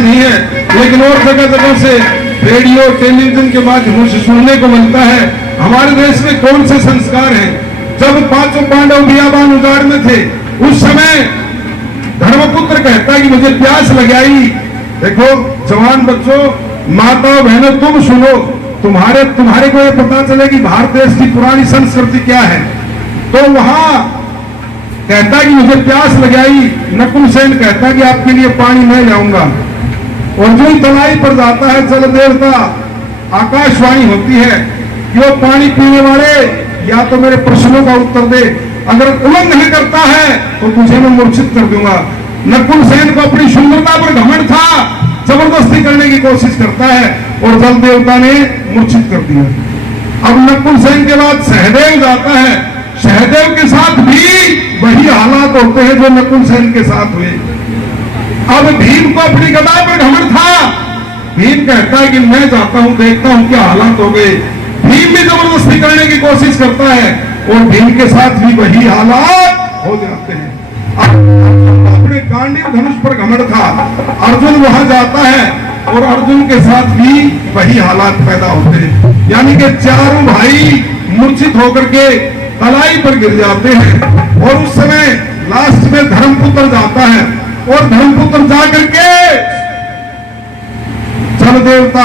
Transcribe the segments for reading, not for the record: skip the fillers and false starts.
नहीं है, लेकिन और जगह जगह से रेडियो टेलीविजन के माध्यम से सुनने को मिलता है। हमारे देश में कौन से संस्कार हैं? जब पांचों पांडव बियाबान उजाड़ में थे, उस समय धर्मपुत्र कहता है कि मुझे प्यास लग आई। देखो जवान बच्चों, माताओं बहनों, तुम सुनो, तुम्हारे को ये पता चले कि भारत देश की पुरानी संस्कृति क्या है। तो वहां कहता है कि मुझे प्यास लग आई, नकुल सेन कहता है कि आपके लिए पानी मैं लाऊंगा। और जो तलाई पर जाता है जल देवता, आकाशवाणी होती है कि वो पानी पीने वाले या तो मेरे प्रश्नों का उत्तर दे, अगर उल्लंघन करता है तो तुझे मैं मूर्छित कर दूंगा। नकुल सेन को अपनी सुंदरता पर घमंड था, जबरदस्ती करने की कोशिश करता है और जल देवता ने मूर्छित कर दिया। अब नकुल सेन के बाद सहदेव जाता है, सहदेव के साथ भी वही हालात होते हैं जो नकुल सेन के साथ हुए। अब भीम को अपनी गदा पर घमंड था, भीम कहता है कि मैं जाता हूं, देखता हूं क्या हालात हो गए। भीम भी जबरदस्ती करने की कोशिश करता है और भीम के साथ भी वही हालात हो जाते हैं। अपने गांडीव धनुष पर घमंड था, अर्जुन वहां जाता है और अर्जुन के साथ भी वही हालात पैदा होते हैं। यानी कि चारों भाई मूर्छित होकर के तलाई पर गिर जाते हैं। और उस समय लास्ट में धर्मपुत्र जाता है और धर्मपुत्र जाकर के जल देवता,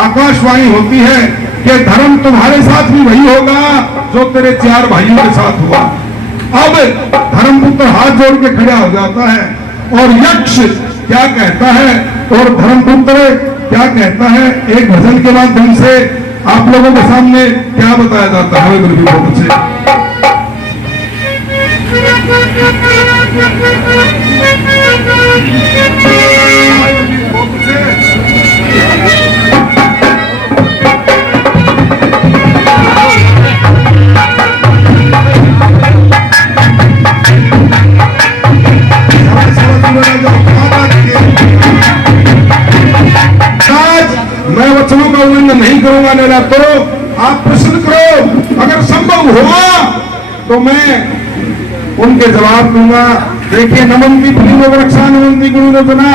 आकाशवाणी होती है कि धर्म तुम्हारे साथ भी वही होगा जो तेरे चार भाइयों के साथ हुआ। अब धर्मपुत्र हाथ जोड़ के खड़ा हो जाता है और यक्ष क्या कहता है और धर्मपुत्र क्या कहता है, एक भजन के माध्यम से आप लोगों के सामने क्या बताया जाता है। गुरु जी बहुत अच्छे। मैं वचनों का उल्लंघन नहीं करूंगा, मेरा तो आप प्रश्न करो, अगर संभव हुआ तो मैं उनके जवाब दूंगा। देखिए, नमंती फलीनो वृक्षा नमंती गुरुरचना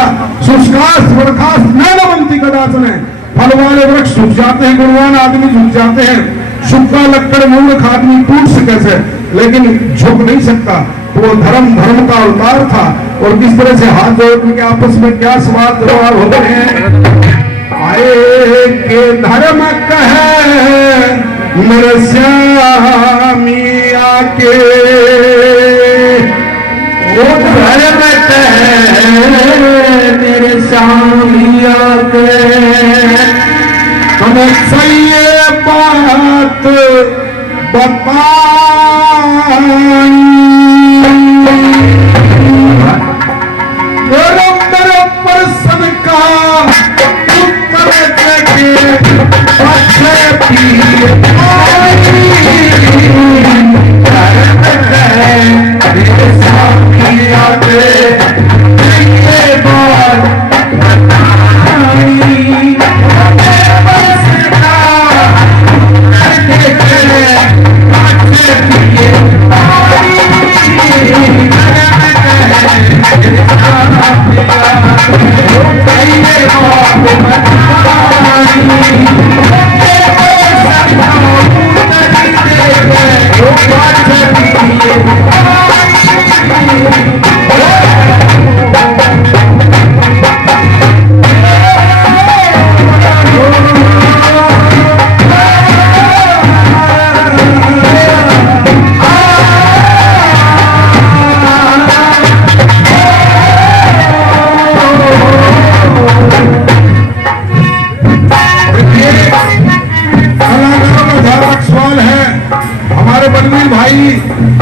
शुष्कास्त वरखास्त न नमंती कदाचन है। फल वाले वृक्ष झुक जाते हैं, गुणवान आदमी झुक जाते हैं, शुक्का लक्कड़ मूर्ख आदमी टूट सके से लेकिन झुक नहीं सकता। वो धर्म का अवतार था और किस तरह से हाथ जोड़ के आपस में क्या सवाल जवाब होते हैं। आए के धर्म कहे मेरे श्यामी आके, वो धर्म कहे मेरे श्यामी आके, हमें सही बात बताई। प्रश्न का उत्तर देके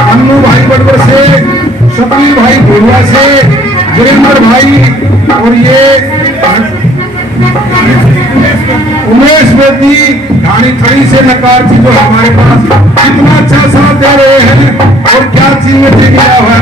अन्नू भाई बड़बर से, शबीर भाई भोरुआ से, वीरेंद्र भाई और ये उमेश बेदी ढाणी थड़ी से नकार जी, जो हमारे पास कितना अच्छा साथ दे रहे हैं और क्या चीज में दे दिया हुआ है।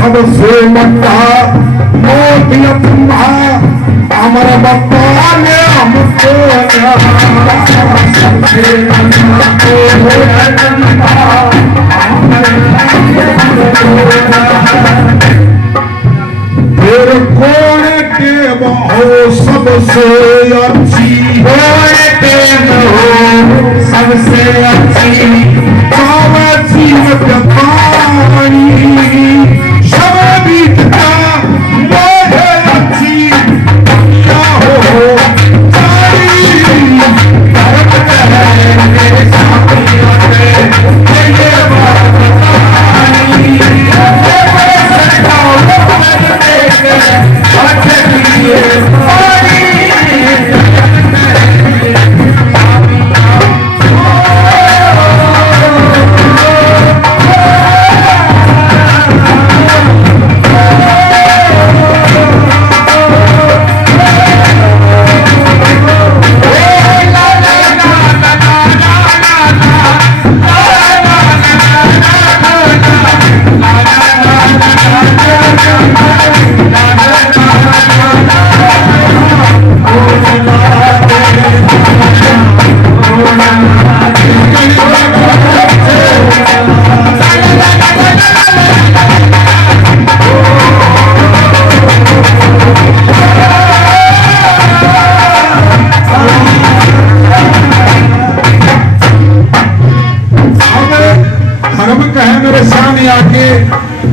सबसे मट्टा मोती तुम्हा अमर बप्पा ने हमको सबसे फिर कौन के बहो सबसे अच्छी सबसे अच्छी जीवत पानी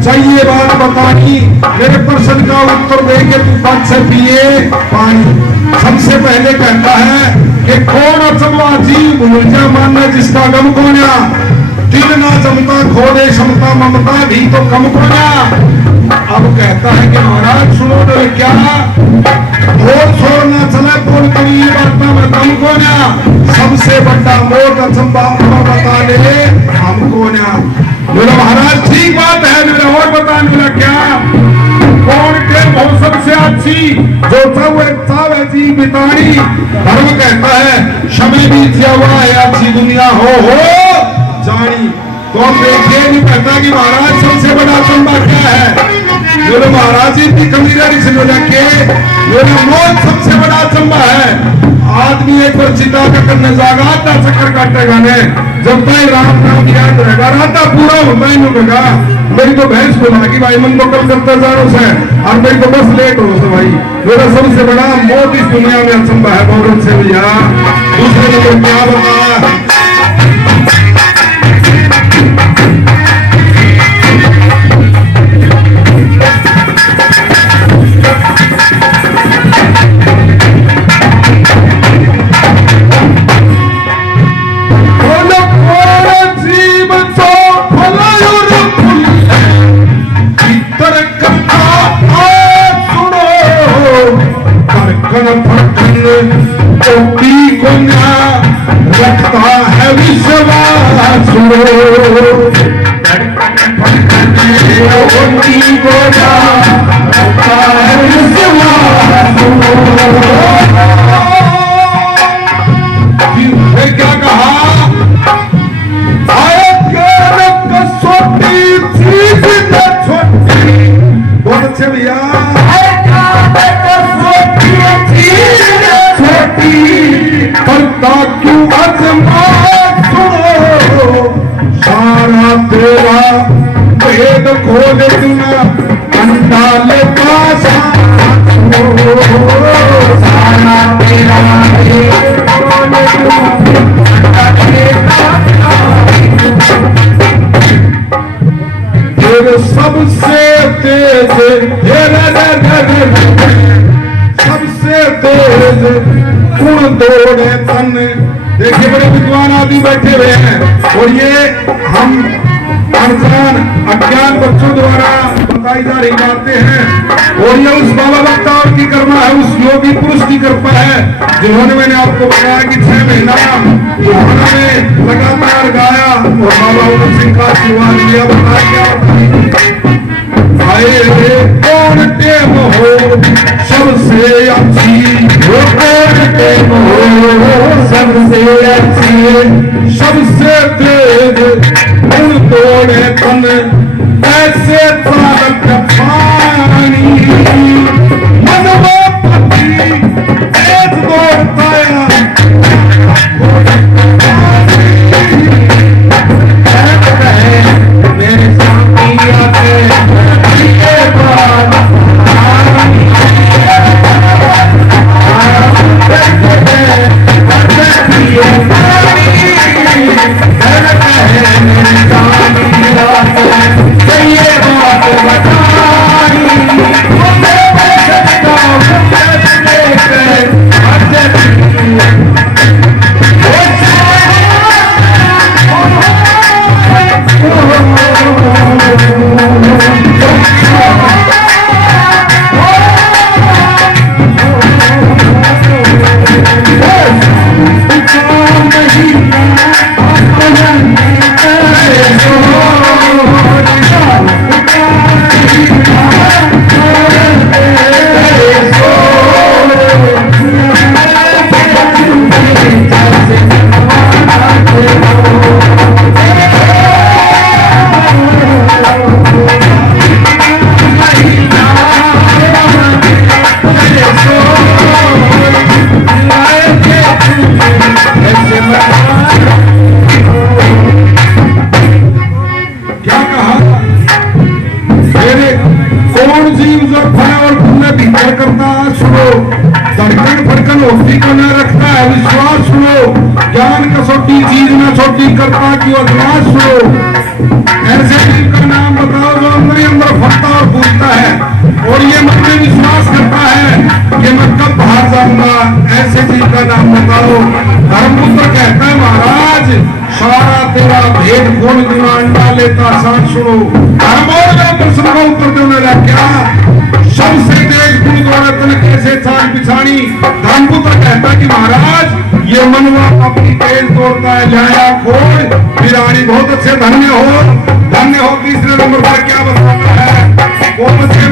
चाहिए बात बतानी मेरे प्रश्न का उत्तर देके तू पद से पिए पानी। सबसे पहले कहता है कि कौन अचंबा जीव भूलजा मानना जिसका गम कोना दिल ना जमता खोदे क्षमता ममता भी तो कम कोना। अब कहता है कि महाराज सुनो तो क्या बोल छोड़ना चला बोल कभी वार्ता में कम कोना सबसे बड़ा मोट अचंबा बता ले हमको ना। मेरा महाराज ठीक बात है मेरा और बता मेरा क्या कौन के मौसम से अच्छी जो चावे जी बितानी धर्म कहता है समय भी थिया हुआ है अच्छी दुनिया हो जानी। तो हम देखिए नहीं कहता कि महाराज सबसे बड़ा चंबा क्या है मेरे महाराज जी की कमीरारी से के मेरा मौत सबसे बड़ा चंबा है। आदमी एक बार चिता का करने जागा आधा चक्कर काटेगा ने जब तक राम नाम याद रहेगा राता पूरा होता ही नहीं होगा। मेरी तो भैंस बोला कि भाई मन तो कल करता जानो से और मेरी तो बस लेट हो से भाई मेरा सबसे बड़ा मौत इस दुनिया में अचंबा है बहुत से भैया। दूसरे नंबर क्या बता रखता है विश्वास क्या कहा कसौटी चीज छोटी बहुत अच्छे भैया करता क्यों अजमा सुनो सारा तेरा भेद खोल दूंगा अंडा ले पासा सारा तेरा भेद खोल दूंगा सबसे तेज सबसे तेज गुण दौड़े तन। देखिए बड़े विद्वान आदि बैठे हुए हैं और ये हम अनजान अज्ञान बच्चों द्वारा बताई जा रही बातें हैं और ये उस बाबा वक्ताओं की कर्मा है उस योगी पुरुष की कृपा है जिन्होंने मैंने आपको बताया कि 6 महीना में लगातार गाया और बाबा उदय सिंह का आशीर्वाद लिया। बता क्या आए कौन टेम हो सबसे अच्छी, वो कौन टेम हो सबसे अच्छी, सबसे तेज उन तोड़े तन ऐसे ताकत पानी, मनवा पति तेज दौड़ता मेरे साथी आते छोटी चीज में छोटी कर्ता की अजमात सुनो। ऐसे जीव का नाम बताओ जो अंदर ही अंदर फटता और पूछता है और ये मन में विश्वास करता है कि मैं कब बाहर जाऊंगा। ऐसे जीव का नाम बताओ। धर्मपुत्र कहता है महाराज सारा तेरा भेद खोल दिना अंडा लेता साथ सुनो। धर्म और प्रश्न का उत्तर देने लगा क्या सबसे तेज गुण दौड़तन कैसे चाल पिछाड़ी। धर्मपुत्र कहता कि महाराज ये मनवा अपनी तेज तोड़ता है जाया खोल पिरानी बहुत अच्छे धन्य हो। तीसरे नंबर पर क्या बताना है कौन से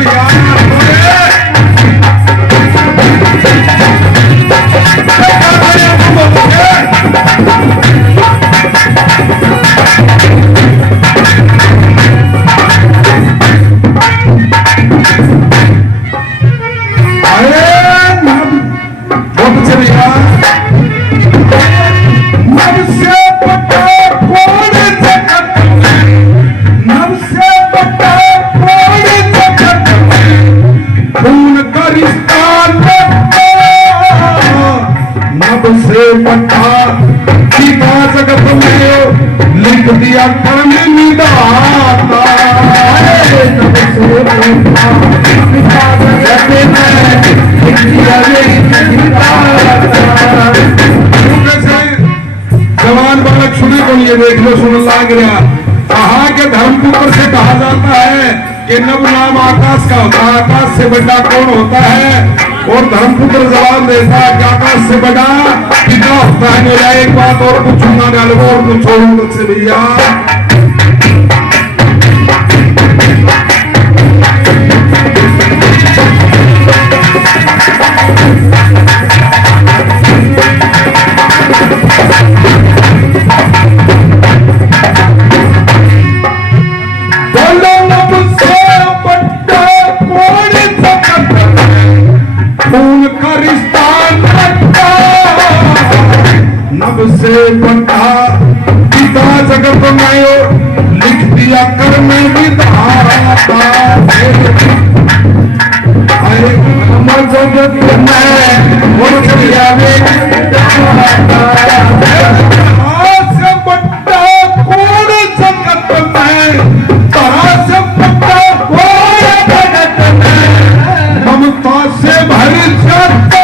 लिख दिया कर्म निदाता जवान बालक सुने को लिए देख लो सुन लाग रहा। कहा के धर्मपुत्र से कहा जाता है कि नव नाम आकाश का होता है, आकाश से बड़ा कौन होता है। और धर्मपुत्र जवाब देता है कि आकाश से बड़ा पिता होता है। मेरा एक बात और पूछूंगा डालो और कुछ छोड़ूंगा से भैया से बंधा पिता जगत में लिख दिया कर्म विधाता। जगत में उठ दिया से बंधा कौन जगत में तरह से बंधा कौन जगत में ममता से भर जाता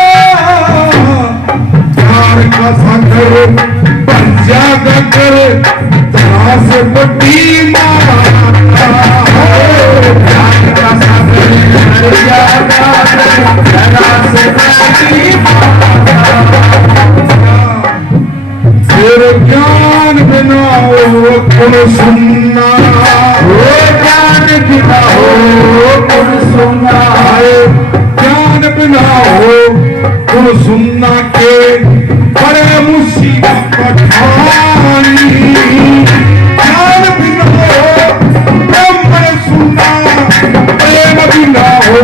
प्यार का सागर ज्यादा कर तरह से बड़ी माता प्यार का सागर ज्यादा तरह से बड़ी माता तेरे ज्ञान बिना वो कुल सुनना हो ज्ञान बिना हो कुल सुनना ज्ञान बिना हो कुल सुनना के बड़े मुसीबत पठानी ज्ञान बिना हो ब्रह्म सुनना प्रेम बिना हो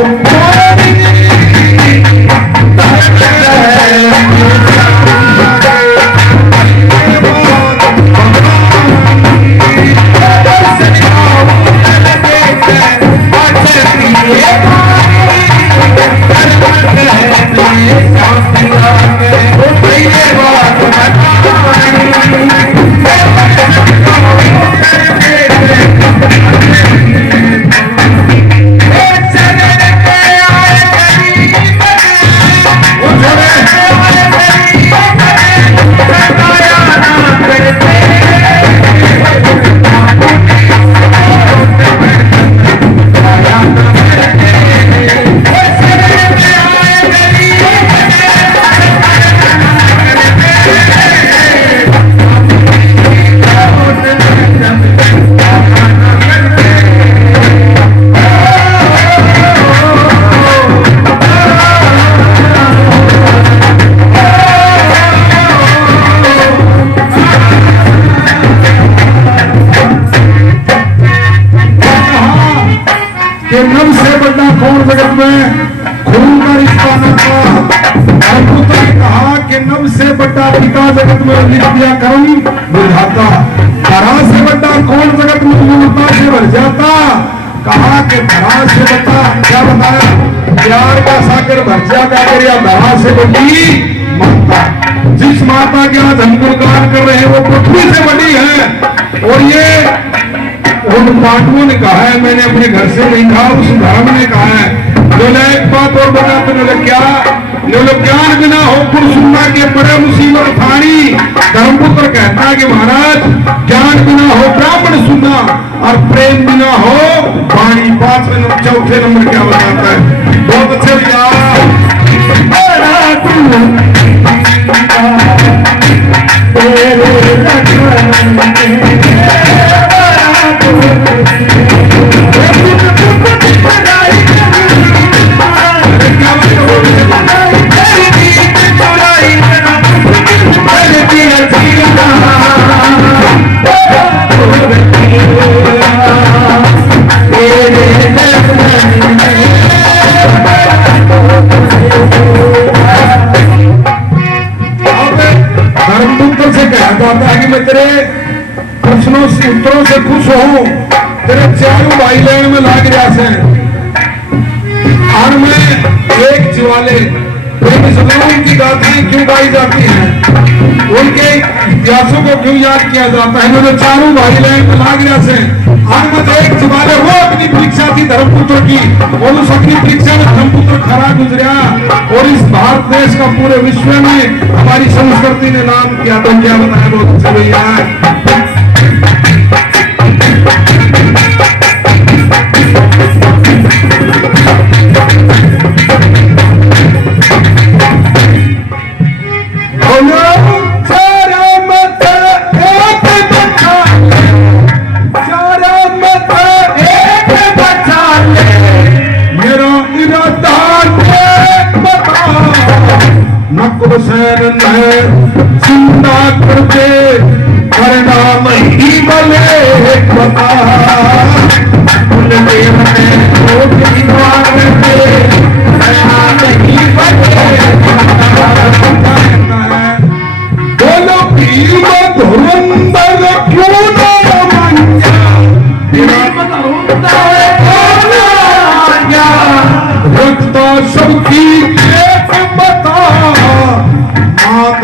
नव से बड़ा कौन जगत में खून का रिश्ता न था। पुत्र ने कहा कि नव से बड़ा पिता जगत में लिख दिया कर्म बुझाता। धरा से बड़ा कौन जगत में ममता से भर जाता। कहा कि धरा से बता क्या बताया प्यार का सागर भर जाता कर या धरा से बड़ी माता। जिस माता के आज हम गुणगान कर रहे हैं वो पृथ्वी से बड़ी है। और ये उन पांडवों ने कहा है, मैंने अपने घर से नहीं कहा, उस धर्म ने कहा है। जो एक बात और बता तो क्या ज्ञान बिना हो कुल सुनना के बड़े मुसीबत थानी। धर्मपुत्र कहता है कि महाराज ज्ञान बिना हो ब्राह्मण सुनना और प्रेम बिना हो वाणी। 5वें नंबर 4थे नंबर क्या बताता है? बहुत अच्छे भैया धर्मपुत्र से कहा जाता है कि मैं तेरे प्रश्नों से उत्तरों से खुश हूं। तेरे चारों भाई लेन में लाग रहा से और में एक जिवाले उनकी गाथाएं क्यों गाई जाती हैं, उनके इतिहासों को क्यों याद किया जाता है? जो चारों भाई लेन में लाग रहा से और एक जिवाले वो अपनी परीक्षा थी धर्मपुत्र की और उस अपनी परीक्षा में धर्मपुत्र खरा गुजरा। और इस भारत देश का पूरे विश्व में हमारी संस्कृति ने नाम किया। तो क्या बताया बहुत अच्छा भैया। जिंदा करते परिणाम ही बले बता बोलो भीम धुरंधर क्यों न मंजा रखता सबकी एक बता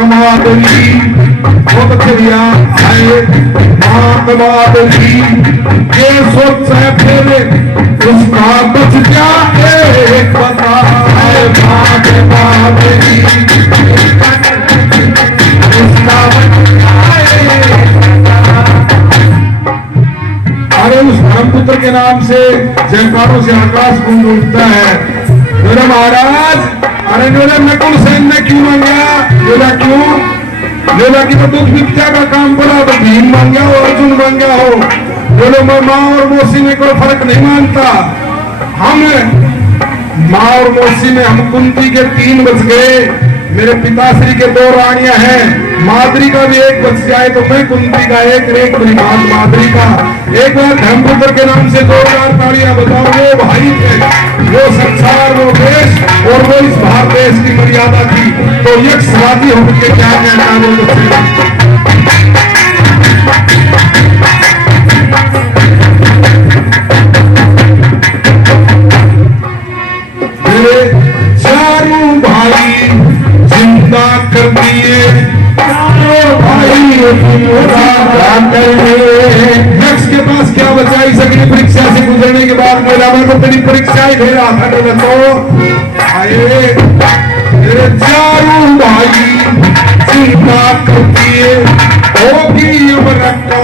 माधुरी। बहुत अच्छे भैया आए माधुरी ये सोच है फिर उसका बच क्या एक बता माधुरी उसका अरे उस धर्मपुत्र के नाम से जयकारों से आकाश कुंभ उठता है। मेरे महाराज अरे मेरे नकुल सेन ने क्यों मांगा? बोला क्यों? बोला कि तो दुख विद्या का काम पड़ा तो भीम बन गया हो, अर्जुन बन गया हो। बोलो मैं माँ और मौसी में कोई फर्क नहीं मानता। हम माँ और मौसी में हम कुंती के 3 बच गए, मेरे पिताश्री के 2 रानियां हैं, माद्री का भी 1 बच जाए तो मैं कुंती का 1 रेख बनी माद्री का। एक बार धर्मपुत्र के नाम से 2 तालियां बताओ। वो भाई थे, वो संसार, वो देश और वो इस भारत देश की मर्यादा थी। तो यक्षवादी होकर क्या कहना वो तो चारों भाई जिंदा कर दिए, चारों भाई यक्ष के पास क्या बचा इस अग्नि परीक्षा से गुजरने के बाद? मेरा मैं तो तेरी परीक्षा ही दे रहा था। तो आए मेरे चारों भाई जिंदा कर दिए, होगी अब रखा